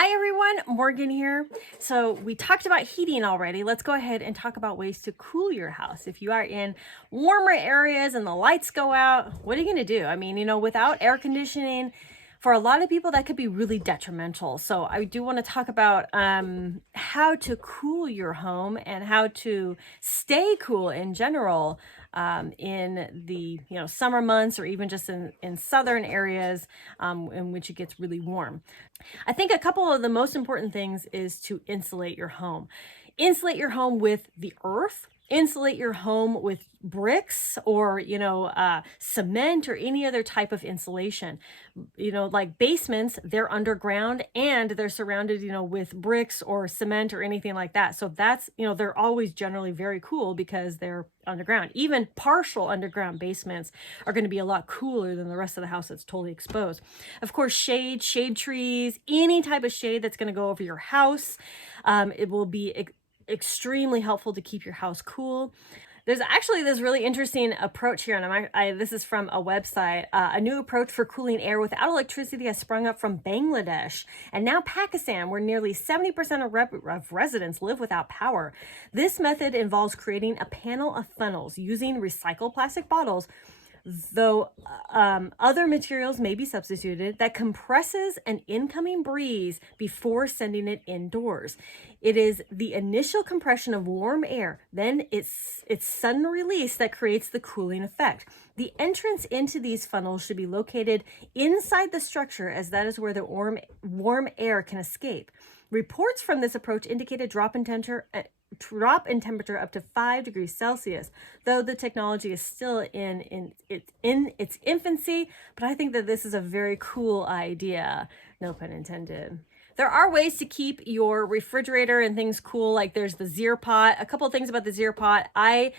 Hi everyone, Morgan here. So we talked about heating already. Let's go ahead and talk about ways to cool your house. If you are in warmer areas and the lights go out, what are you going to do? I mean, without air conditioning, for a lot of people that could be really detrimental. So I do want to talk about how to cool your home and how to stay cool in general in the summer months, or even just in southern areas in which it gets really warm. I think a couple of the most important things is to insulate your home. Insulate your home with the earth. Insulate your home with bricks or, cement or any other type of insulation. Like basements, they're underground and they're surrounded, with bricks or cement or anything like that. So that's, they're always generally very cool because they're underground. Even partial underground basements are going to be a lot cooler than the rest of the house that's totally exposed. Of course, shade trees, any type of shade that's going to go over your house. It will be extremely helpful to keep your house cool. There's actually this really interesting approach here, and this is from a website. A new approach for cooling air without electricity has sprung up from Bangladesh and now Pakistan, where nearly 70% of residents live without power. This method involves creating a panel of funnels using recycled plastic bottles, though other materials may be substituted, that compresses an incoming breeze before sending it indoors. It is the initial compression of warm air, then its sudden release that creates the cooling effect. The entrance into these funnels should be located inside the structure, as that is where the warm air can escape. Reports from this approach indicate a drop in temperature up to 5 degrees Celsius, though the technology is still in its infancy. But I think that this is a very cool idea, no pun intended. There are ways to keep your refrigerator and things cool, like there's the Zir Pot. A couple of things about the Zir Pot. I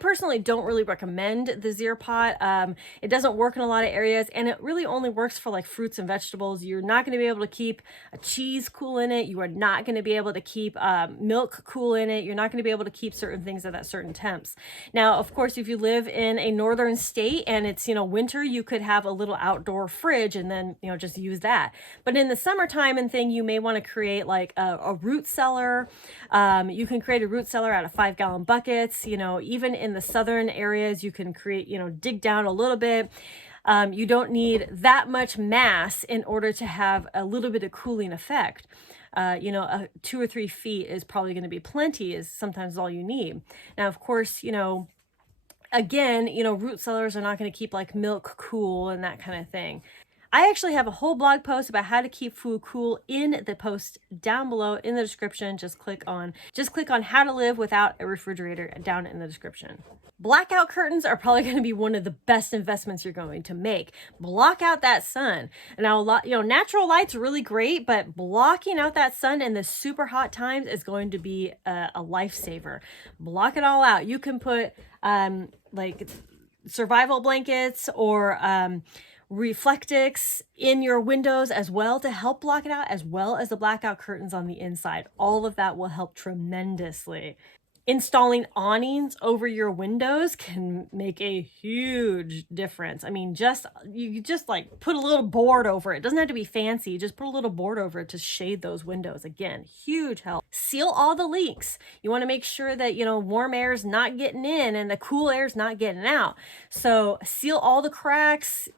personally don't really recommend the Zir Pot. It doesn't work in a lot of areas, and it really only works for like fruits and vegetables. You're not going to be able to keep a cheese cool in it. You are not going to be able to keep milk cool in it. You're not going to be able to keep certain things at certain temps. Now, of course, if you live in a northern state and it's, winter, you could have a little outdoor fridge and then, just use that. But in the summertime and thing, you may want to create like a root cellar. You can create a root cellar out of 5-gallon buckets, even in the southern areas, you can create, dig down a little bit. You don't need that much mass in order to have a little bit of cooling effect. 2 or 3 feet is probably going to be plenty, is sometimes all you need. Now, of course, again, root cellars are not going to keep like milk cool and that kind of thing. I actually have a whole blog post about how to keep food cool in the post down below in the description. Just click on how to live without a refrigerator down in the description. Blackout curtains are probably going to be one of the best investments you're going to make. Block out that sun. Now, natural light's really great, but blocking out that sun in the super hot times is going to be a lifesaver. Block it all out. You can put like survival blankets or Reflectix in your windows as well to help block it out, as well as the blackout curtains on the inside. All of that will help tremendously. Installing awnings over your windows can make a huge difference. I mean, you just like put a little board over it. It doesn't have to be fancy. Just put a little board over it to shade those windows. Again, huge help. Seal all the leaks. You want to make sure that, warm air is not getting in and the cool air is not getting out. So seal all the cracks,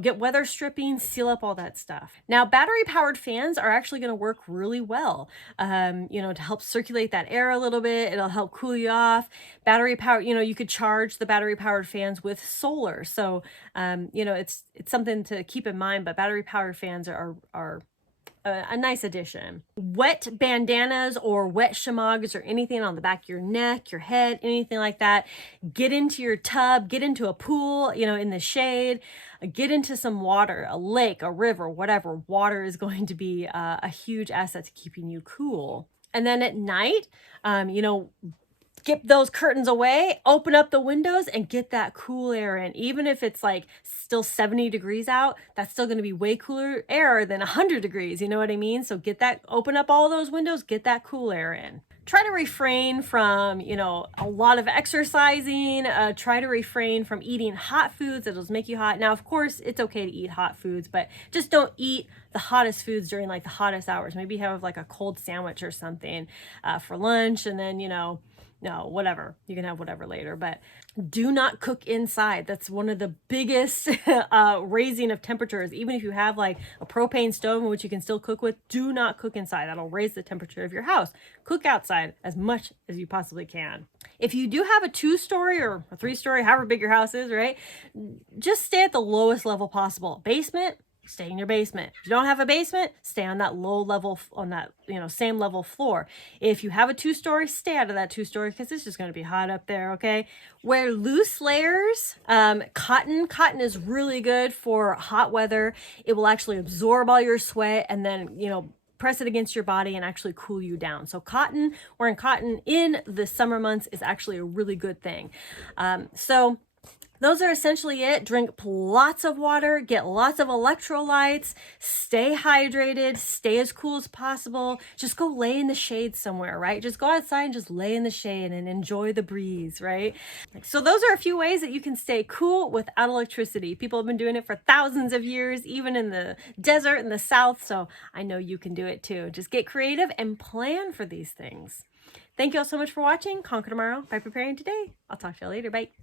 get weather stripping, seal up all that stuff. Now, battery powered fans are actually going to work really well, to help circulate that air a little bit. It'll help cool you off. Battery power, you could charge the battery powered fans with solar. So, it's something to keep in mind, but battery powered fans are a nice addition. Wet bandanas or wet shamags or anything on the back of your neck, your head, anything like that. Get into your tub, get into a pool, in the shade, get into some water, a lake, a river, whatever. Water is going to be a huge asset to keeping you cool. And then at night, get those curtains away, open up the windows and get that cool air in. Even if it's like still 70 degrees out, that's still going to be way cooler air than 100 degrees. You know what I mean? So open up all those windows, get that cool air in. try to refrain from, you know, a lot of exercising. Try to refrain from eating hot foods that'll make you hot. Now, of course, it's okay to eat hot foods, but just don't eat the hottest foods during like the hottest hours. Maybe have like a cold sandwich or something for lunch, and then, you know, no, whatever. You can have whatever later, but do not cook inside. That's one of the biggest raising of temperatures. Even if you have like a propane stove in which you can still cook with, do not cook inside. That'll raise the temperature of your house. Cook outside as much as you possibly can. If you do have a 2-story or a 3-story, however big your house is, right? Just stay at the lowest level possible. Basement, stay in your basement. If you don't have a basement, stay on that low level, on that, you know, same level floor. If you have a 2-story, stay out of that 2-story because it's just going to be hot up there, okay? Wear loose layers. Cotton is really good for hot weather. It will actually absorb all your sweat and then, you know, press it against your body and actually cool you down. So wearing cotton in the summer months is actually a really good thing. So those are essentially it. Drink lots of water, get lots of electrolytes, stay hydrated, stay as cool as possible. Just go lay in the shade somewhere, right? Just go outside and just lay in the shade and enjoy the breeze, right? So those are a few ways that you can stay cool without electricity. People have been doing it for thousands of years, even in the desert in the South. So I know you can do it too. Just get creative and plan for these things. Thank you all so much for watching. Conquer tomorrow by preparing today. I'll talk to you all later. Bye.